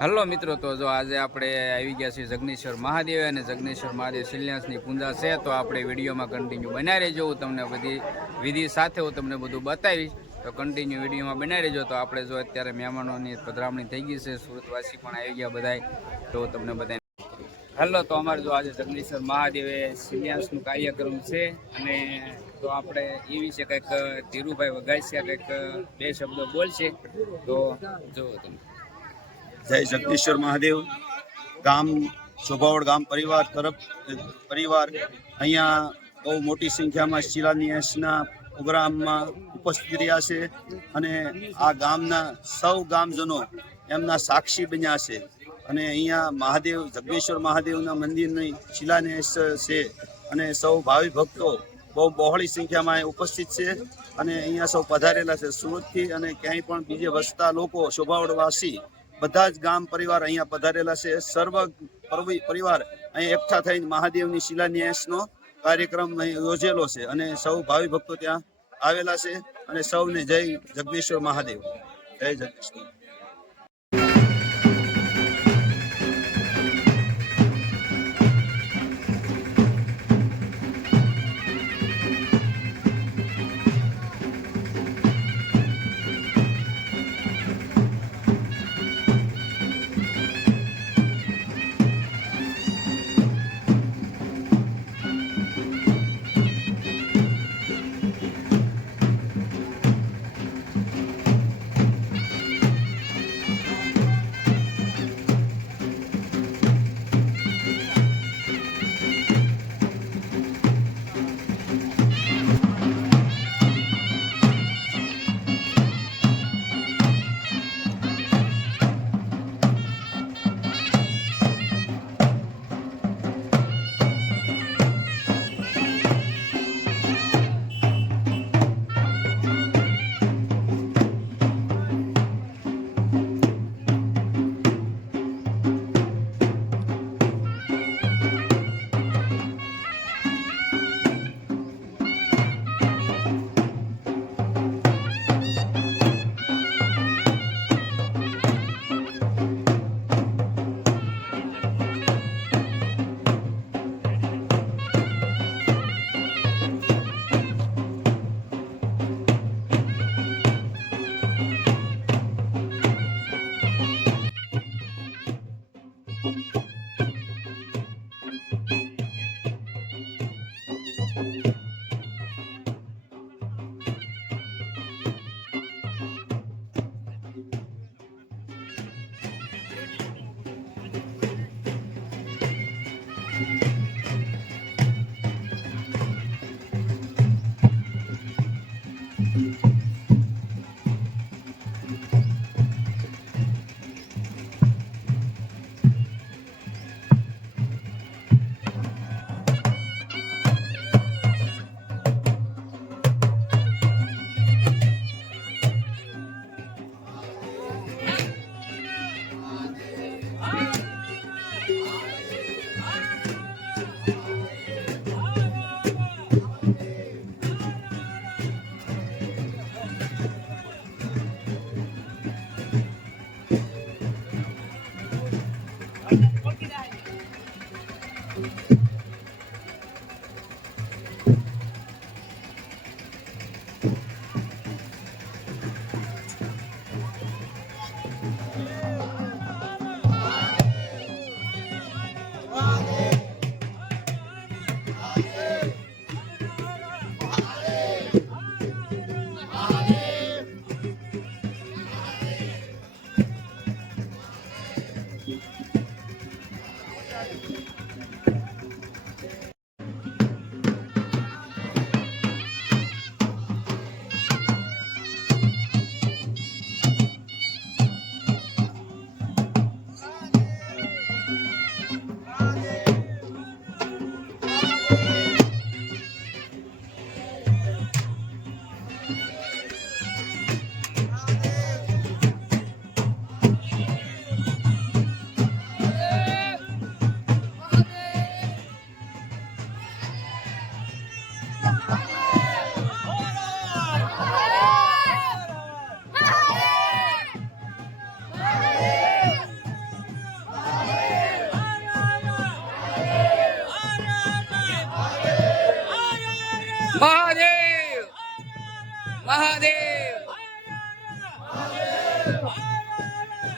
Hello મિત્રો, તો જો આજે આપણે આવી ગયા છીએ જગનેશ્વર મહાદેવ અને જગનેશ્વર મહાદેવ શિલાન્યાસની પૂજા છે. તો આપણે વિડીયોમાં કન્ટિન્યુ બનાવી રહેજો. હું તમને બધી વિધિ સાથે હું તમને બધું બતાવીશ, તો કન્ટિન્યુ વિડીયોમાં બનાવી રહેજો. તો આપણે જો અત્યારે મહેમાનોની પધરામણી થઈ ગઈ છે, સુરતવાસી પણ આવી ગયા બધાય, તો તમને બધા હલો. તો અમારે જો આજે જગનેશ્વર મહાદેવે શિલાન્યાસનું કાર્યક્રમ છે અને તો આપણે એ વિશે કંઈક ધીરુભાઈ વગાડશે, કંઈક બે શબ્દો બોલશે. તો જુઓ તમે. જય જગદીશ્વર મહાદેવ. ગામ શોભાવડ ગામ પરિવાર અહીંયા બહુ મોટી સંખ્યામાં શિલાન્યાસના પ્રોગ્રામમાં ઉપસ્થિત રહ્યા છે અને આ ગામના સૌ ગામજનો એમના સાક્ષી બન્યા છે. અને અહીંયા મહાદેવ જગદીશ્વર મહાદેવના મંદિરની શિલાન્યાસ છે અને સૌ ભાવિ ભક્તો બહુ બહોળી સંખ્યામાં ઉપસ્થિત છે અને અહીંયા સૌ પધારેલા છે. સુરતથી અને ક્યાંય પણ બીજે વસતા લોકો, શોભાવડવાસી બધા જ ગામ પરિવાર અહીંયા પધારેલા છે. સર્વ પરિવાર અહીં એકઠા થઈને મહાદેવની શિલાન્યાસનો કાર્યક્રમ અહીં યોજેલો છે અને સૌ ભાવિ ભક્તો ત્યાં આવેલા છે અને સૌને જય જગદીશ્વર મહાદેવ. જય જગદીશ્વર.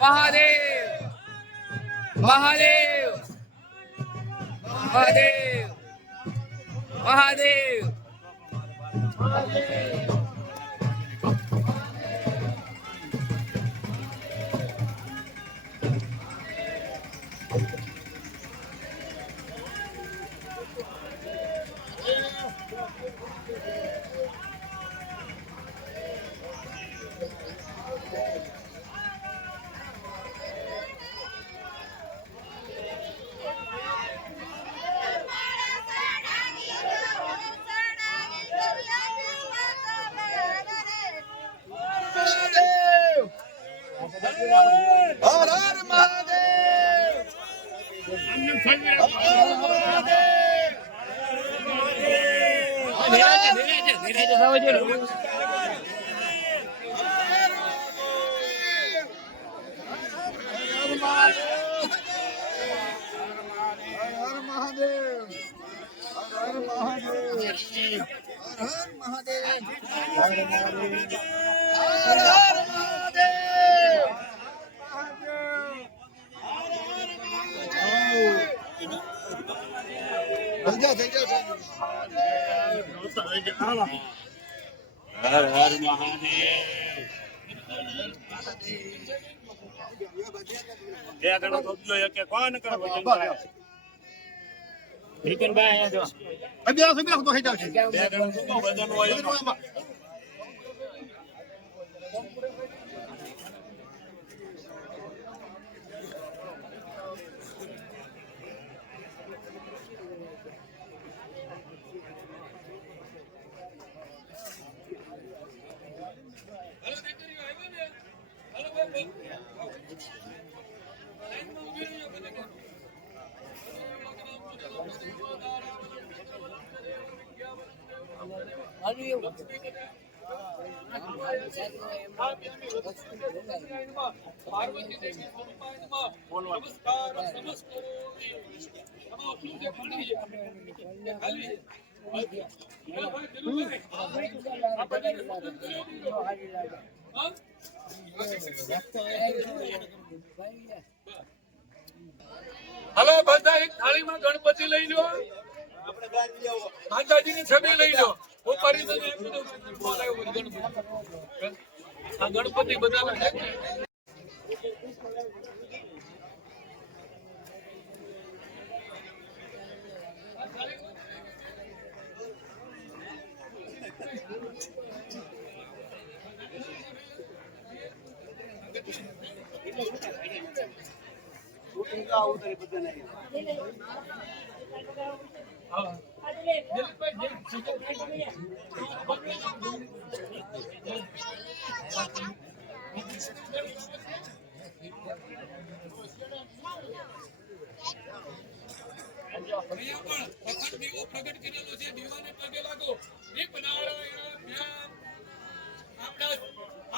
મહાદેવ મહાદેવ મહાદેવ મહાદેવ હર હર મહાદેવ. બે ગણો કબજો એક એક કોણ કરો ભજનભાઈ? ભીકનભાઈ અહીંયા જો. બે ગણો તો ભજન હોય એમાં. હવે બધા એક થાળીમાં ગણપતિ લઈ લો, માતાજીની છબી લઈ લો. ઉપાડી દો ને ગણપતિ. આ ગણપતિ બધાના પ્રગટ કરેલો છે. દીવાને પગે લાગો. દીપ નારાયણ આપણા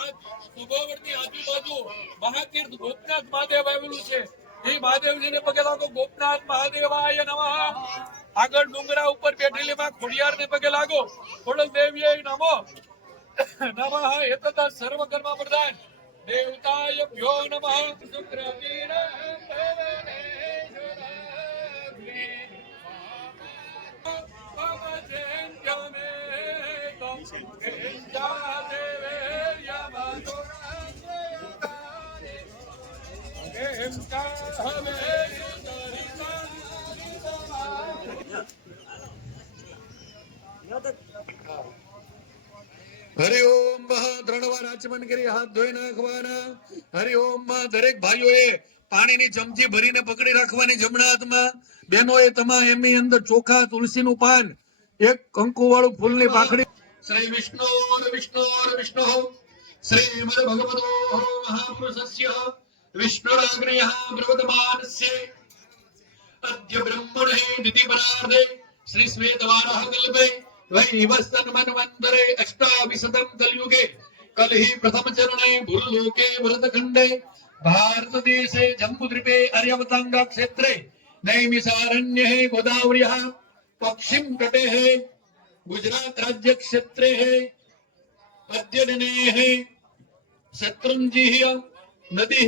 આ શુભવર્તી આજુબાજુ મહાતીર્થ ગોપનાથ મહાદેવ આવેલું છે. એ મહાદેવજીને પગે લાગો. ગોપનાથ મહાદેવાય નમઃ. આગળ ડુંગરા ઉપર બેઠેલી માં ખોડિયારને પગે લાગો. ખોડલ દેવીએ નમો નમઃ. એતદા સર્વકર્મ પ્રધાન દેવતાય ભ્યો નમઃ. શુક્રવીર હરિઓમ. ત્રણ વાર આચમન કરી હાથ ધોઈ નાખવાના. હરિઓમ. દરેક ભાઈઓએ પાણીની ચમચી ભરીને પકડી રાખવાની જમણા હાથમાં. બહેનોએ તમામ એમની અંદર ચોખા, તુલસીનું પાન, એક કંકુ વાળું ફૂલની પાખડી. શ્રી વિષ્ણુ વિષ્ણુ વિષ્ણુ શ્રીમદ ભગવતો મહાપુરુષસ્ય વિષ્ણુરાગ્રયઃ પ્રવર્તમાનસ્ય અદ્ય બ્રહ્મણે દિતિ પરાર્ધે શ્રી શ્વેતવારાહ કલ્પે વૈવસ્તન મન્વંતરે અષ્ટાવિશતમ કલયુગે કલહિ પ્રથમ ચરણે ભૂલોકે ભરતખંડે ભારત દેશે જંબુદ્વીપે આર્યવતાંગા ક્ષેત્રે નૈમિષારણ્યે ગોદાવર્યઃ પશ્ચિમ તટે गुजरात राज्य क्षेत्रे है अद्यदिने है शत्रुंजी नदी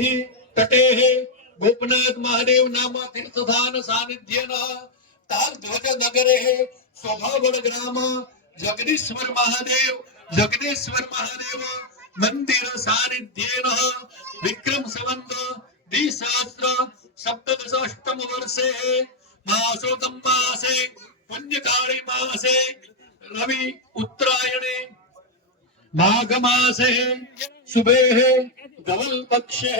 તટે ગોપનાથ મહાદેવ નામ તીર્થસ્થાન સાનિધ્યેન તાલ ધ્વજ નગરે સ્વભાવડ ગ્રામ જગદીશ્વર મહાદેવ મંદિર સાનિધ્યેન વિક્રમ સંવત દ્વિસહસ્ર સપ્તદશ અષ્ટમ વર્ષે માસોતમ માસે પુण्यकाली मासे रवि उत्तरायणे माघ मासे शुभे धवल पक्षे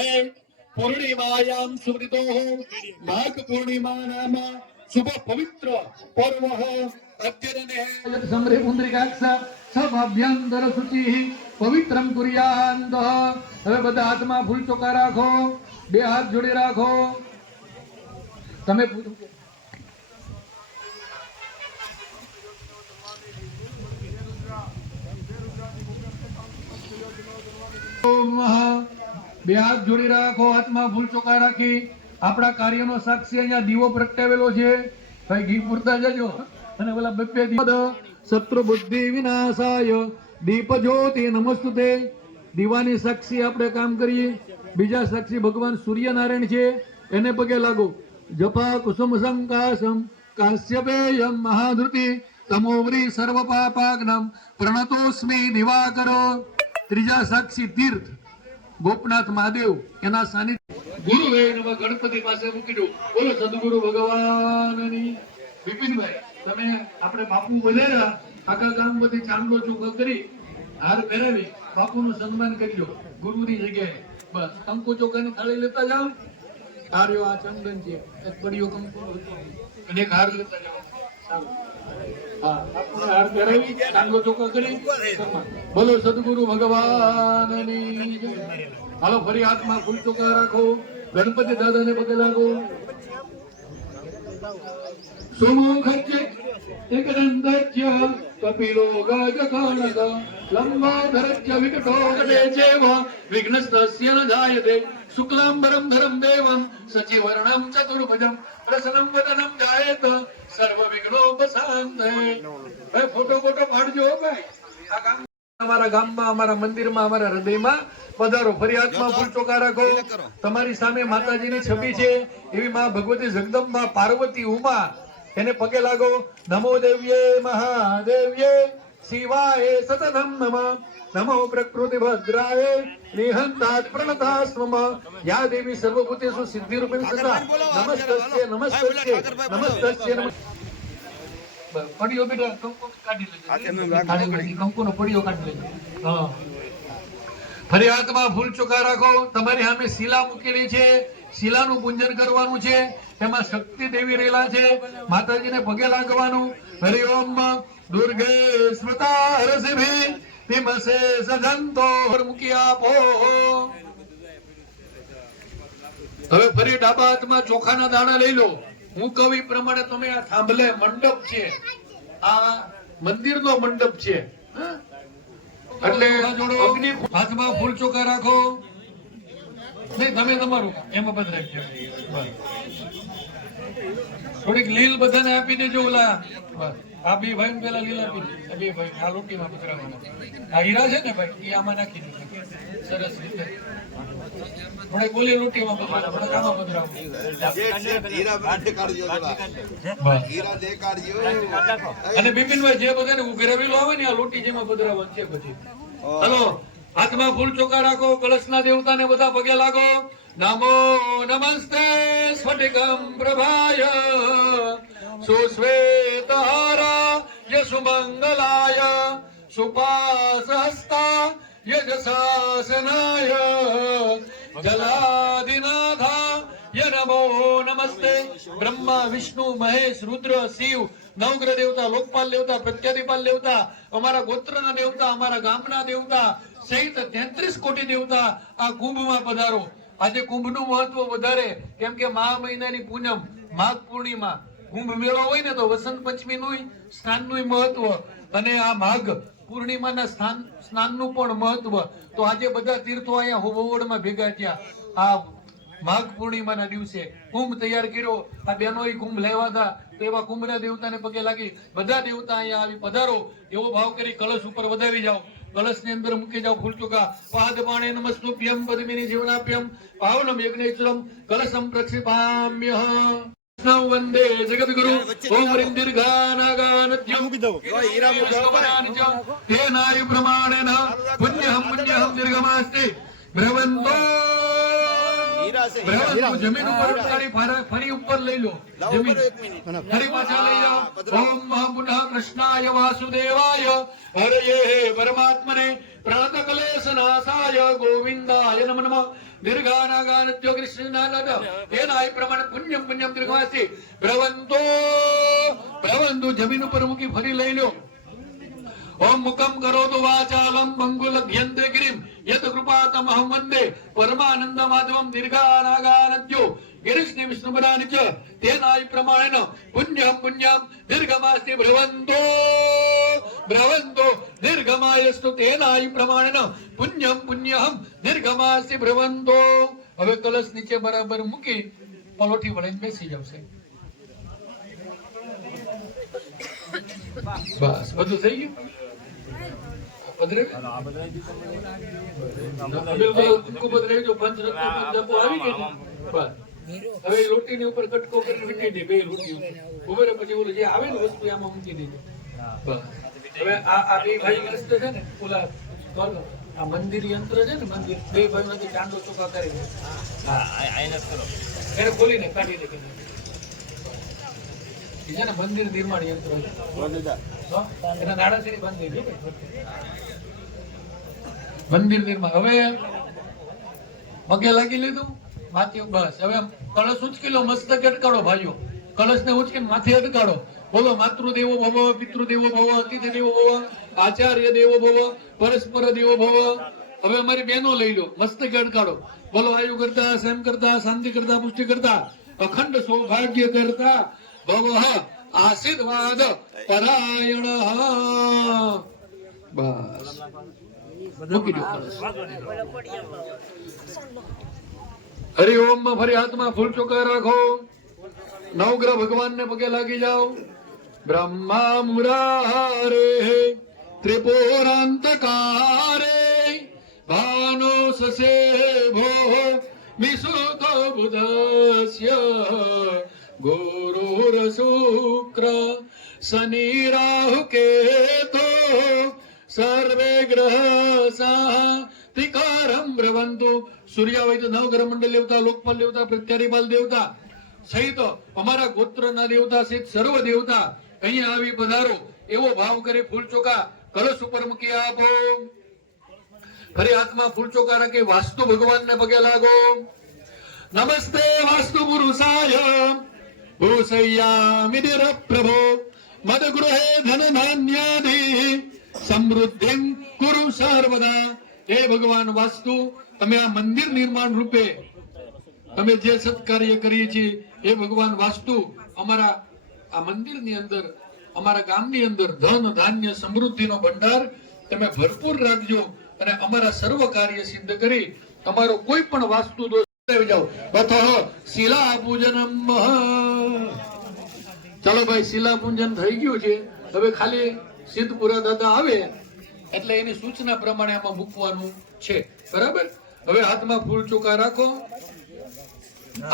पूर्णिमायां सुमृतो माघ पूर्णिमा नाम शुभ पवित्र पर्व प्रत्यरणे समरे पुंडरीकाक्ष सभाभ्यंतर शुचि पवित्रम कुर्यान्त હવે બધા હાથમાં ફૂલ ચોકા રાખો બે હાથ જોડી રાખો તમે બે હાથ જોડી રાખો હાથમાં ફૂલ ચોકા રાખી આપણા કાર્યનો સાક્ષી અહીંયા દીવો પ્રગટાવેલો છે ભાઈ ઘી પૂરતા જજો અને પેલા બપ્પે શત્રુ બુદ્ધિ વિનાશાય દીપ જ્યોતિ નમસ્તુતે દીવાની સાક્ષી આપણે કામ કરીએ બીજા સાક્ષી ભગવાન સૂર્યનારાયણ છે એને પગે લાગો જપા કુસુમ સંકાશમ કાશ્યપેયમ મહાધૃતિ તમોવરી સર્વ પાપાગ્નમ પ્રણતોસ્મી દિવાકરો ત્રીજા સાક્ષી તીર્થ ગોપનાથ મહાદેવ એના સાનિધ્ય ગુરુ ગણપતિ પાસે મૂકી દો બોલો સદગુરુ ભગવાનની બિપિનભાઈ તમે આપણે બાપુ વધાર્યા આખા ગામ બધી ચાંદલો ચોખ્ખો કરી હાર પહેરાવી બાપુનું સન્માન કરજો ગુરુની જગ્યાએ બસ કંકુ ચોખાની થાળી લેતા જાઓ હાર્યો આ ચંદન છે એક બડીયો કંકુ અને એક હાર લેતા જાઓ સારું હા બાપુનો હાર પહેરાવી ચાંદલો ચોખ્ખો કરી બોલો સદગુરુ ભગવાનની જય. હાલો ફરી હાથમાં ફૂલ ચોખા રાખો ગણપતિ દાદાને પગે લાગો સુમુખજ્ય એકદંતજ્ય કપિલો ગજકાણક લંબોદરજ્ય વિકટો ગણેજેવ વિઘ્નસ્તસ્ય ન જાયતે શુક્લાંબરમ ધરમ દેવમ સચિવર્ણમ ચતુર્ભુજમ પ્રસન્નમ વદનમ જાયેત સર્વ વિઘ્નોપશાંતયે. ભાઈ ફોટો પાડજો ભાઈ આ ગામ અમારા ગામમાં અમારા મંદિરમાં અમારા હૃદયમાં પધારો ફરી હાથમાં ફૂલ ચોખા રાખો તમારી સામે માતાજીની છબી છે એવી માં ભગવતી જગદંબા પાર્વતી ઉમા એને પગે લાગો નમો દેવ્યે મહાદેવ્યે શિવાય સતતમ નમઃ નમો પ્રકૃતિ ભદ્રાય નિહંતાત પ્રણતાસ્મમ યા દેવી સર્વભૂતેષુ સિદ્ધિરૂપિણ સદા નમસ્તસ્ય પડીઓ બેટા કંકુ કાઢી લેજો કંકુનો પડીઓ કાઢી લેજો હા ફરી હાથમાં ફૂલ ચોખા રાખો તમારી સામે શિલા મૂકેલી છે શિલાનું પૂજન કરવાનું છે એમાં શક્તિ દેવી રહેલા છે માતાજીને પગે લાગવાનું હરિ ઓમ દુર્ગે સ્મૃતા હરસિભી વિમસે સજંતો મૂકી આપો. હવે ફરી ડાબા હાથમાં ચોખાના દાણા લઈ લો. હું કવિ પ્રમાણે તમે આ થાંભલે મંડપ છે આ મંદિરનો મંડપ છે એટલે અગ્નિ હાથમાં ફૂલ ચોખા રાખો નહીં તમે તમારું એમાં બધ રાખજો થોડીક લીલ બધાને આપી દેજો ઓલા આ બે ભાઈ પેલા લીલ આપી દે બે ભાઈ આ લોટીમાં પધરાવવાના આ હીરા છે ને ભાઈ એ આમાં નાખી દે સરસ રીતે થોડીક બોલી લોટીમાં પધરાવો થોડીક આમાં પધરાવો અને બિપિનભાઈ જે બધાને ઉઘરાવેલું આવે ને આ લોટી જેમાં પધરાવવાનું છે પછી હલો હાથમાં ફૂલ ચોખા રાખો કળશના દેવતાને બધા પગે લાગો નમો નમસ્તે સ્ફટિકમ પ્રભાય સુશ્વેતહારા યશુમંગલાય સુપાસહસ્તા યજશાસનાય જલાદિનાથા ય નમો નમસ્તે. બ્રહ્મા વિષ્ણુ મહેશ રુદ્ર શિવ નવગ્રહ દેવતા લોકપાલ દેવતા પ્રત્યાદિપાલ દેવતા અમારા ગોત્રના દેવતા અમારા ગામના દેવતા સહિત 33 કોટી દેવતા આ કુંભમાં પધારો. આજે કુંભનું મહત્વ વધારે કેમ કે મહા મહિનાની પૂનમ માઘ પૂર્ણિમા કુંભ મેળો હોય ને તો વસંત પંચમીનું સ્નાનનું મહત્વ અને આ માઘ પૂર્ણિમાના સ્નાનનું પણ મહત્વ. તો આજે બધા તીર્થો અહીંયા હોવોવડમાં ભેગા થયા આ માઘ પૂર્ણિમાના દિવસે કુંભ તૈયાર કર્યો. આ બહેનોએ કુંભ લેવા હતા તો એવા કુંભના દેવતાને પગે લાગી બધા દેવતા અહીંયા આવી પધારો એવો ભાવ કરી કળશ ઉપર વધાવી જાઓ. કલશ ની અંદર મૂકી જાઓ ફૂલ ચોખા. પાદ પાણે નમસ્તુભ્યમ પદ્મિની જીવનાભ્યમ પાવનમ યજ્ઞેશ્વરમ કલશમ પ્રક્ષિપામ્ય વંદે જગદગુરુ ઓમ રીમ દીર્ઘાનાગાનદ્યમ તેનાય પ્રમાણેન પુણ્યહમ દીર્ઘમાસ્તિ ભ્રવંતો જમીન ઉપર ફરી ઉપર લઈ લો. જમીન ફરી પાછા લઈ જાઓ. ઓમ પુનઃ કૃષ્ણાય વાસુદેવાય હરયે પરમાત્મને પ્રાતકલેશનાશાય ગોવિંદાય નમઃ નમઃ દીર્ઘાનાગાનદ્યો કૃષ્ણનાદ તેનાય પ્રમાણે પુણ્યમ દીર્ઘમાસ્તિ ભ્રવંતો જમીન ઉપર મૂકી ફરી લઈ લો. ઓમ મુખમ કરોતુ વાચાલમ મંગુલભ્યંતે ગિરિમ યત કૃપાતમહં વંદે પરમાનંદ માધવમ દીર્ઘાનાગાનદ્યો ગિરિષ્ણિ વિષ્ણુપદાનિ ચ તેનાય પ્રમાણેન પુણ્યમ દીર્ઘમાસ્તિ ભ્રવંતો દીર્ઘમાયસ્તુ તેનાય પ્રમાણેન પુણ્યમ દીર્ઘમાસ્તિ ભ્રવંતો. હવે કલશ નીચે બરાબર મૂકી પલોઠી વળીને બેસી જશે. બસ બધું થઈ ગયું. હવે લોટી ની ઉપર કટકો કરીને વીટી દે. બે લોટી ઉપર પછી ઓલું જે આવે ને વસ્તુ આમાં મૂકી દેજો. બસ હવે આ બે ભાઈ ગ્રસ્ત છે ને ઓલા આ મંદિર યંત્ર છે ને મંદિર બે ભાઈ માંથી ચાંદો ચોખા કરી દે. એને ખોલીને કાઢી દે. છે ને મંદિર નિર્માણ યંત્ર એના નાણાં મંદિર નિર્માણ. હવે પગે લાગી લીધું માથે. બસ હવે કળશ ઉચકી લો. મસ્તક અટકાડો ભાઈઓ. કળશ ને ઉચકીને માથે અટકાડો. બોલો માતૃદેવો ભવ, પિતૃદેવો ભવ, અતિથિ દેવો ભવ, આચાર્ય દેવો ભવ, પરસ્પર દેવો ભવ. હવે અમારી બહેનો લઈ લો. મસ્તક અટકાડો. બોલો આયુ કરતા, સેમ કરતા, શાંતિ કરતા, પુષ્ટિ કરતા, અખંડ સૌભાગ્ય કરતા ભવ આશીર્વાદ પરાયણ. બસ મૂકી દો. હરિ ઓમ માં ફરી હાથમાં ફૂલ ચોખા રાખો. નવગ્રહ ભગવાન ને પગે લાગી જાઓ. બ્રહ્મા મુરારે ત્રિપુરાંતકારે ભાનો સસે ભો વિશુદ્ધ બુધસ્ય ગુરુર શુક્ર શનિ રાહુ કેતો સર્વે ગ્રહ સાત્વિકારમ ભ્રવંતુ. સૂર્યાવૈત નવગ્રહ મંડળ દેવતા, લોકપાલ દેવતા, પ્રત્યારીપાલ દેવતા સહિત અમારા ગોત્રના દેવતા સહિત સર્વ દેવતા અહીંયા આવી પધારો એવો ભાવ કરી ફૂલ ચોખા કલશ ઉપર મૂકી આપો. ફરી હાથમાં ફૂલ ચોખા રાખી વાસ્તુ ભગવાનને પગે લાગો. નમસ્તે વાસ્તુ પુરુષાય ભૂષયામિ પ્રભો મદગૃહે ધન ધાન્યાદિ સમૃદ્ધિં કુરુ સર્વદા. હે ભગવાન વાસ્તુ, તમે આ મંદિર નિર્માણ રૂપે અમે જે સત્કાર્ય કરીએ છીએ એ ભગવાન વાસ્તુ અમારા આ મંદિરની અંદર, અમારા ગામની અંદર ધન ધાન્ય સમૃદ્ધિનો ભંડાર તમે ભરપૂર રાખજો અને અમારા સર્વ કાર્ય સિદ્ધ કરી તમારો કોઈ પણ વાસ્તુ દોષ આવી જાઓ. શિલા પૂજનમ. ચાલો ભાઈ, શિલા પૂજન થઈ ગયું છે. હવે ખાલી સિદ્ધપુરા દાદા આવે એટલે એની સૂચના પ્રમાણે આમાં મૂકવાનું છે. બરાબર. હવે હાથમાં ફૂલ ચોખા રાખો.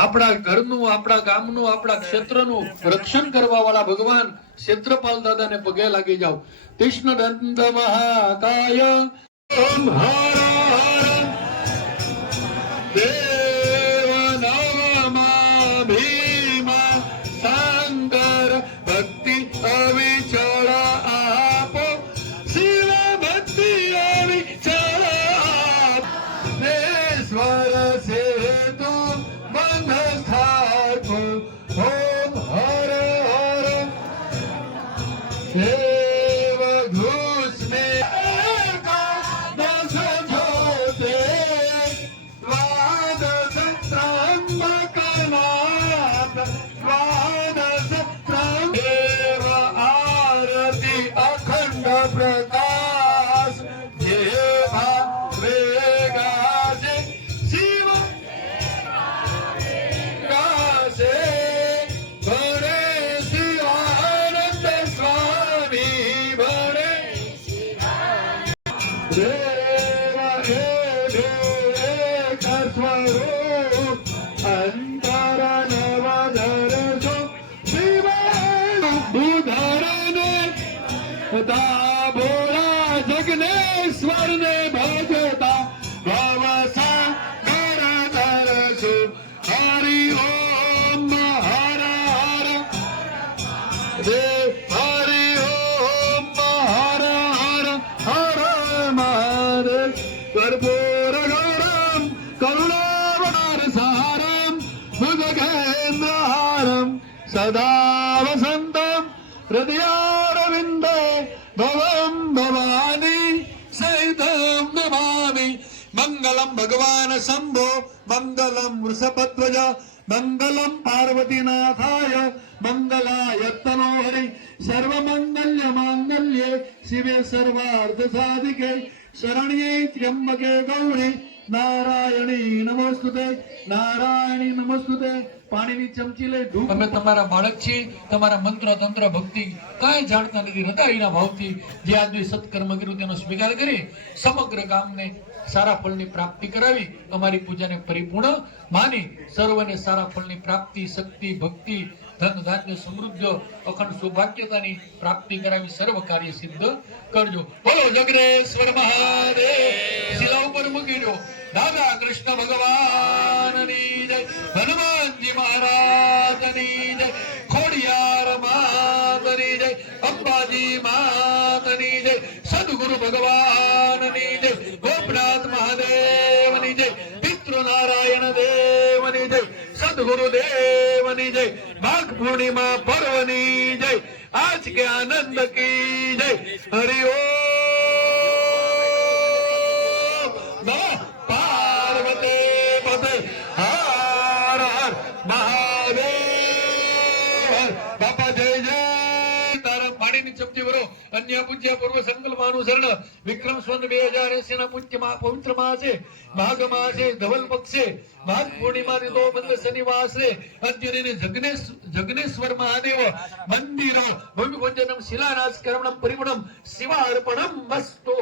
આપણા ઘરનું, આપણા ગામનું, આપણા ક્ષેત્રનું રક્ષણ કરવા વાળા ભગવાન ક્ષેત્રપાલ દાદાને પગે લાગી જાઓ. કૃષ્ણ દંત મહાકાય ઓમ હર હર દેવ નમઃ ભીમા શંકર ભક્તિ અવિચળ આપો. શિવ ભક્તિ અવિચળ આપો. સેતુ બંધ સ્થાપો. ઓમ હર હર દેવ ઘુસને દસ ભજતા ભોળા જગનેશ્વર ને ભજતા ભવ સાગર તરશું હરિ ઓમ હર હર દેવ હરિ ઓમ હર હર હર મહાદેવ કર્પૂર ગૌરમ કરુણાવતાર સારમ ભુજગેન્દ્રહારમ સદા વસંતમ હૃદયારવિંદે ભવમ ભવાની સહિતમ નમામિ મંગલમ ભગવાન શંભો મંગલમ વૃષભધ્વજ મંગલમ પાર્વતીનાથાય મંગલાય તનોહરિ સર્વમંગલ્ય માંગલ્યે શિવે સર્વાર્થ સાધિકે શરણ્યે ત્ર્યંબકે ગૌરી નારાયણી નમસ્તુતે નારાયણી નમસ્તુતે પાણીની ચમચી લઈ ધૂપ. તમે તમારા બાળક છે, તમારા મંત્ર તંત્ર ભક્તિ કાંઈ જાણતા નથી, હૃદયના ભાવથી જે આજની સત્કર્મ કર્યું તેનો સ્વીકાર કરી સમગ્ર ગામને સારા ફળની પ્રાપ્તિ કરાવી અમારી પૂજાને પરિપૂર્ણ માની સર્વને સારા ફળની પ્રાપ્તિ, શક્તિ, ભક્તિ, ધન ધાન્ય સમૃદ્ધ અખંડ સૌભાગ્યતાની પ્રાપ્તિ કરાવી સર્વ કાર્ય સિદ્ધ કરજો. બોલો જગનેશ્વર મહાદેવ. શિલા ઉપર મૂકી દો. દાદા કૃષ્ણ ભગવાનની જય, હનુમાનજી મહારાજની જય, ખોડિયાર માતની જય, અંબાજી માતની જય, સદગુરુ ભગવાનની જય, ગોપનાથ મહાદેવની જય, પિતૃનારાયણ દેવની જય, સદગુરુ દેવની જય, માઘ પૂર્ણિમા પર્વની જય, આજ કે આનંદ કી જય. હરિ ઓમ નમઃ પાર્વતી પતે હર હર મહાદેવ. બાપા જય જય. તારા પાણીની ચપટી ભરો. અન્ય પૂજ્ય પૂર્વ સંકલ્પ અનુસરણ વિક્રમ સંવત 2080 ના પુણ્યમાં પવિત્ર માસે માઘ માસે ધવલ પક્ષે માઘ પૂર્ણિમા તો બંધ શનિવાસે અત્યારે જગનેશ્વર મહાદેવ મંદિર ભૂમિ પૂજનમ શિલાન્યાસ કર્મણમ પરિપૂર્ણમ શિવાર્પણમ મસ્તુ.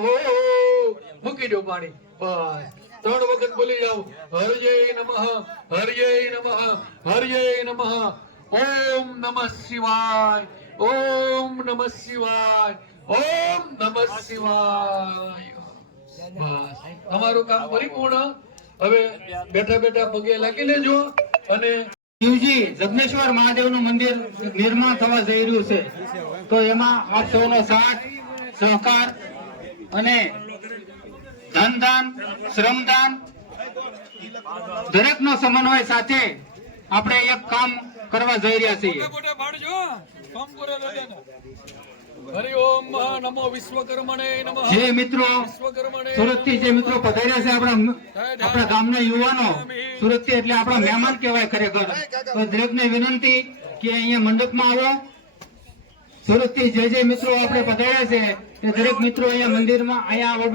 મૂકી દો પાણી. બસ 3 વખત બોલી જાઓ. હરજય નમઃ હરજય નમઃ હરજય નમઃ. ઓમ નમઃ શિવાય ઓમ નમઃ શિવાય ઓમ નમઃ શિવાય. બસ તમારું કામ પરિપૂર્ણ. હવે બેઠા બેઠા પગે લાગી લેજો. અને શિવજી જગનેશ્વર મહાદેવનું મંદિર નિર્માણ થવા જઈ રહ્યું છે, તો એમાં આપ સૌનો સાથ સહકાર અને ધનદાન શ્રમદાન દરેકનો સમન્વય સાથે આપણે એક કામ કરવા જઈ રહ્યા છીએ. હરિ ઓમ નમો વિશ્વકર્મણે નમઃ. જે મિત્રો સુરત થી જે મિત્રો પધાર્યા છે, આપણા ગામના યુવાનો સુરત થી એટલે આપણા મહેમાન કહેવાય ખરેખર, તો દરેકને વિનંતી કે અહીંયા મંડપમાં આવો. સુરત થી જે મિત્રો આપણે પધાર્યા છે તે દરેક મિત્રો અહીંયા મંદિરમાં અહીંયા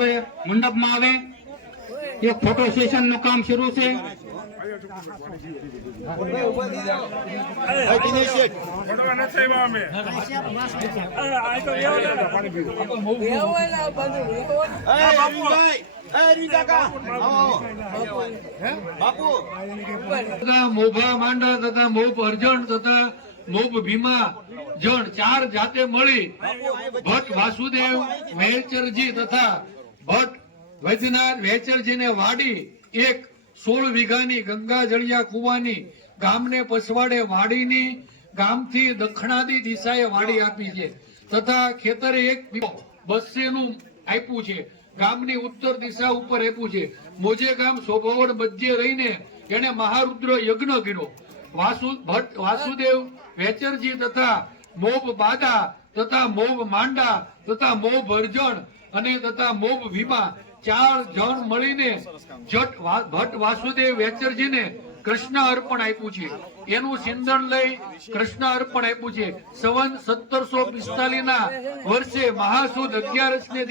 મંડપમાં આવે. એક ફોટો સેશન નું કામ શરૂ છે. મોભા માંડા તથા મોભ અર્જણ તથા મોભ ભીમા જણ 4 જાતે મળી ભટ્ટ વાસુદેવ વેચરજી તથા ભટ્ટ વૈદ્યનાથ વેચરજીને વાડી એક 16 વીઘાની ગંગા જળિયા કુવાની ગામને પસવાડે વાડીની ગામથી દક્ષિણાદી દિશાએ વાડી આપી છે તથા ખેતરે એક 200 નું આપ્યું છે. ગામની ઉત્તર દિશા ઉપર આપ્યું છે. મોજે ગામ શોભાવડ મધ્ય રહીને એને મહારુદ્ર યજ્ઞ કર્યો. ભટ્ટ વાસુદેવ વેચરજી તથા મોભ બાદા તથા મોભ માંડા તથા મોભ અર્જણ અને તથા મોભ ભીમા 4 જણ મળીને ભટ્ટ વાસુદેવ વેચરજીને કૃષ્ણ અર્પણ આપ્યું છે. એનું સિંદણ લઈ કૃષ્ણ અર્પણ આપ્યું છે. સંવત 1745 ના વર્ષે મહાસુદ 11 ને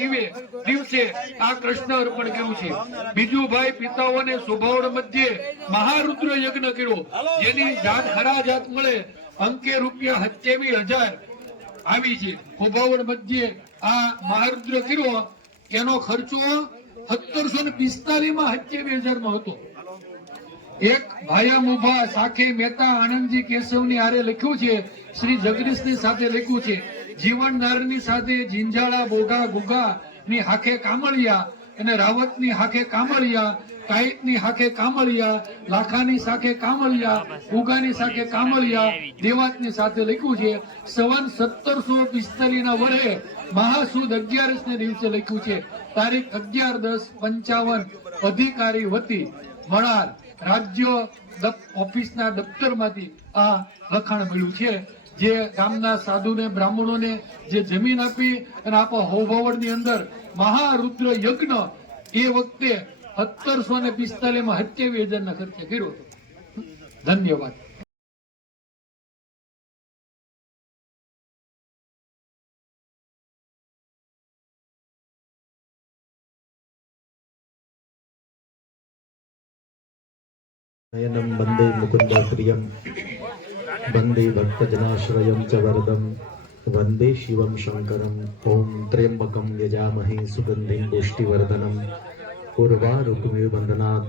દિવસે આ કૃષ્ણ અર્પણ કર્યું છે. બીજું ભાઈ પિતાઓને શોભાવડ મધ્યે મહારુદ્ર યજ્ઞ કર્યો, જેની જાત ખરા જાત મળે અંકે રૂપિયા 27,000 આવી છે. શોભાવડ મધ્યે આ મહારુદ્ર કર્યો, એનો ખર્ચો 1745 માં 27,000 નો હતો. એક ભાયા મુભા સાખે મહેતા આનંદજી કેશવની આરે લખ્યું છે, શ્રી જગદીશની સાથે લખ્યું છે. જીવનદારની સાથે જીંજાળા બોગા ગુગા ની હાખે કામળિયા અને રાવતની હાખે કામળિયા, કાઈટની હાખે કામળિયા, લાખાની સાથે કામળિયા, ઉગાની સાથે કામળિયા, દેવાતની સાથે લખ્યું છે. સવન 1745 ના વર્ષે મહાસુદ 11 ને દિવસે લખ્યું છે. તારીખ 11/10/55 અધિકારી વતી મણાર રાજ્ય ઓફિસના દફતરમાંથી આ લખાણ મળ્યું છે. જે ગામના સાધુને બ્રાહ્મણોને જે જમીન આપી અને આપણા હોભાવડની અંદર મહારુદ્ર યજ્ઞ એ વખતે 1745 માં 27,000 ના ખર્ચે કર્યો હતો. ધન્યવાદ. नयनं वन्दे मुकुन्दप्रियं वन्दे भक्तजनाश्रयं च वरदं वन्दे शिवं शङ्करं ॐ त्र्यम्बकं यजामहे सुगन्धिं पुष्टिवर्धनम् उर्वारुकमिव बन्धनात्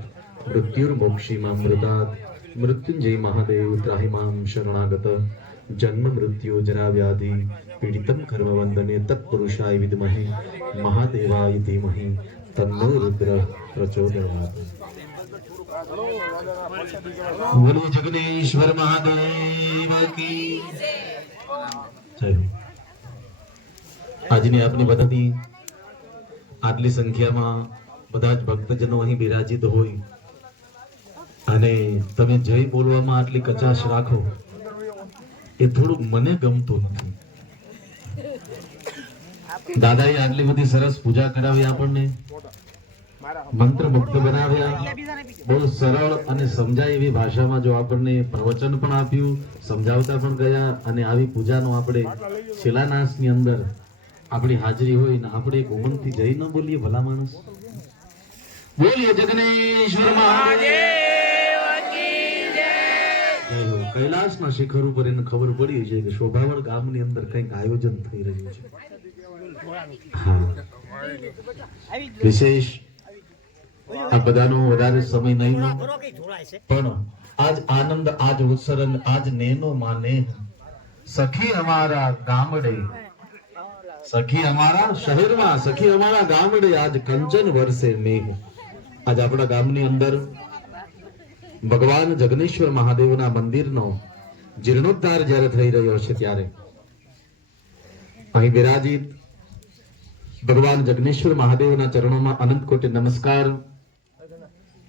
मृत्युर्मोक्षीमामृतात् मृत्युञ्जय महादेव त्राहि मां शरणागत जन्म मृत्यु जरा व्याधि पीडितं कर्म वन्दने तत्पुरुषाय विद्महे महादेवाय धीमहि तन्नो रुद्र प्रचोदयात्। बोलो जगदीश्वर महादेव की जय। આજની આપની બધાની આટલી સંખ્યામાં બધા જ ભક્તજનો અહીં બિરાજિત હોય અને તમે જય બોલવામાં આટલી કચાશ રાખો એ થોડુંક મને ગમતું નથી. દાદાએ આટલી બધી સરસ પૂજા કરાવી, આપણને મંત્ર મુગ્ધ બનાવ્યા, બહુ સરળ અને સમજાય એવી ભાષામાં જો આપણને પ્રવચન પણ આપ્યું, સમજાવતા પણ ગયા અને આવી પૂજાનો આપણે શિલાન્યાસની અંદર આપણી હાજરી હોય ને આપણે એક ઉમંગથી જઈ ન બોલીએ ભલા માણસ. બોલીએ જગનેશ્વર મહાદેવ કી જય. કૈલાસના શિખર ઉપર એને ખબર પડી છે કે શોભાવડ ગામની અંદર કંઈક આયોજન થઈ રહ્યું છે. હા, વિશેષ આ બધાનો વધારે સમય નહીં પણ આજ આનંદ, આજ ઉત્સરન, આજ નેનો માને સખી અમારા ગામડે, સખી અમારા શહેરમાં, સખી અમારા ગામડે આજ કંચન વરસે મેઘ. આજ આપણા ગામની અંદર ભગવાન જગનેશ્વર મહાદેવના મંદિરનો જીર્ણોદ્ધાર જ્યારે થઈ રહ્યો છે ત્યારે અહીં બિરાજિત ભગવાન જગનેશ્વર મહાદેવના ચરણોમાં અનંત કોટી નમસ્કાર.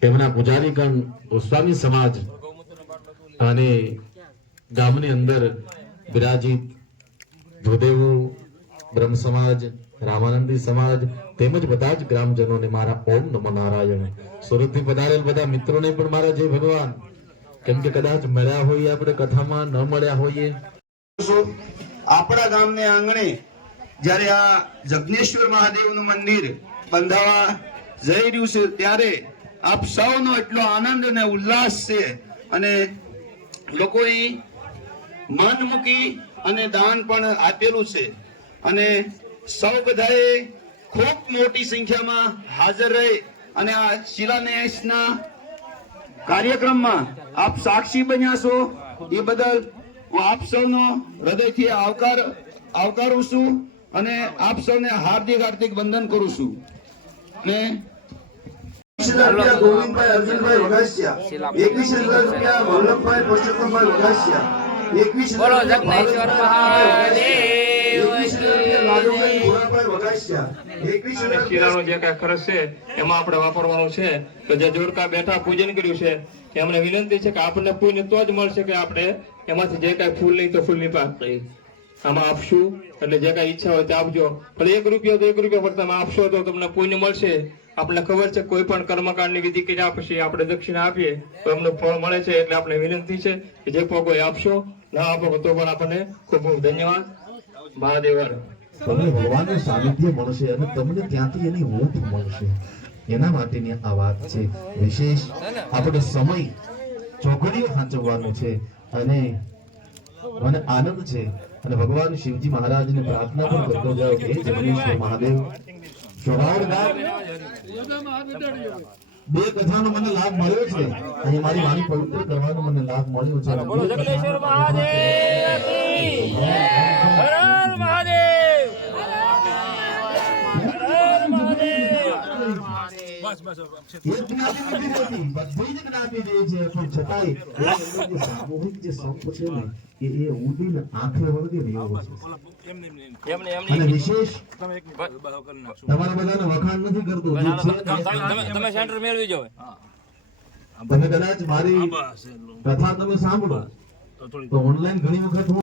એમના પૂજારીગણ, ગોસ્વામી સમાજ અને ગામની અંદર બિરાજિત ભૂદેવો, બ્રહ્મ સમાજ, રામાનંદી સમાજ તેમજ બધા જ ગ્રામજનોને મારા ઓમ નમો નારાયણ. સુરતથી પધારેલ બધા મિત્રોને પણ મારા જય ભગવાન. કેમ કે કદાચ મળ્યા હોઈએ આપણે કથામાં, ન મળ્યા હોઈએ. આપણા ગામને આંગણે જ્યારે આ જગનેશ્વર મહાદેવનું મંદિર બંધાવા જઈ રહ્યું છે ત્યારે આપ સૌનો એટલો આનંદ અને ઉલ્લાસ છે અને લોકોએ મન મૂકી અને દાન પણ આપેલું છે અને સૌ બધાએ ખૂબ મોટી સંખ્યામાં હાજર રહી અને આ શિલાન્યાસના કાર્યક્રમમાં આપ સાક્ષી બન્યા છો એ બદલ હું આપ સૌનો હૃદયથી આવકારું છું અને આપ સૌને હાર્દિક હાર્દિક વંદન કરું છું. ને ગોવિંદભાઈ અર્જુનભાઈ વઘાસિયા, 21,000 રૂપિયા વલ્લભભાઈ પરસોત્તમભાઈ વઘાસિયા, 21,000 જગનેશ્વર મહાદેવ શિરાનો જે કઈ ખર્ચ છે એમાં આપણે વાપરવાનું છે. તો જે જોડકા બેઠા પૂજન કર્યું છે એમને વિનંતી છે કે આપણને પુણ્ય તો જ મળશે કે આપણે એમાંથી જે કઈ ફૂલ નહીં તો ફૂલની પાક થઈ આમાં આપશું. એટલે જે કઈ ઈચ્છા હોય તે આપજો. પણ 1 રૂપિયો તો 1 રૂપિયા પર તમે આપશો તો તમને પુણ્ય મળશે. આપણને ખબર છે કોઈ પણ કર્મકાંડની વિધિ કર્યા પછી આપણે દક્ષિણા આપીએ તો એમનું ફળ મળે છે. એટલે આપણે વિનંતી છે કે જે પોગો આપશો, ના આપો તો પણ આપણને ખૂબ ખૂબ ધન્યવાદ. મહાદેવ તમને ભગવાનનું સાનિધ્ય મળશે અને તમને ત્યાંથી એની ઊંઘ મળશે. એના માટેની આ વાત છે. વિશેષ આપણે સમય ચોકડીઓ સાચવવાનો છે અને મને આનંદ છે અને ભગવાન શિવજી મહારાજને પ્રાર્થના પણ કરતો જાઓ કે જગદીશ્વર મહાદેવ બે કથાનો મને લાભ મળ્યો છે. અહીં મારી વાણી પવિત્ર કરવાનો મને લાભ મળ્યો છે. એક જ્ઞાતિ નથી રહેતી, બધી જ જ્ઞાતિ રહે છે, પણ છતાંય એની અંદર જે સામૂહિક જે સંપ છે ને એ ઉડીને આંખે વળગે ને એવો છે. અને વિશેષ તમારા બધાને વખાણ નથી કરતો, જે છે તમે સેન્ટર મેળવી જાવ. તમે કદાચ મારી કથા તમે સાંભળો તો ઓનલાઈન ઘણી વખત હું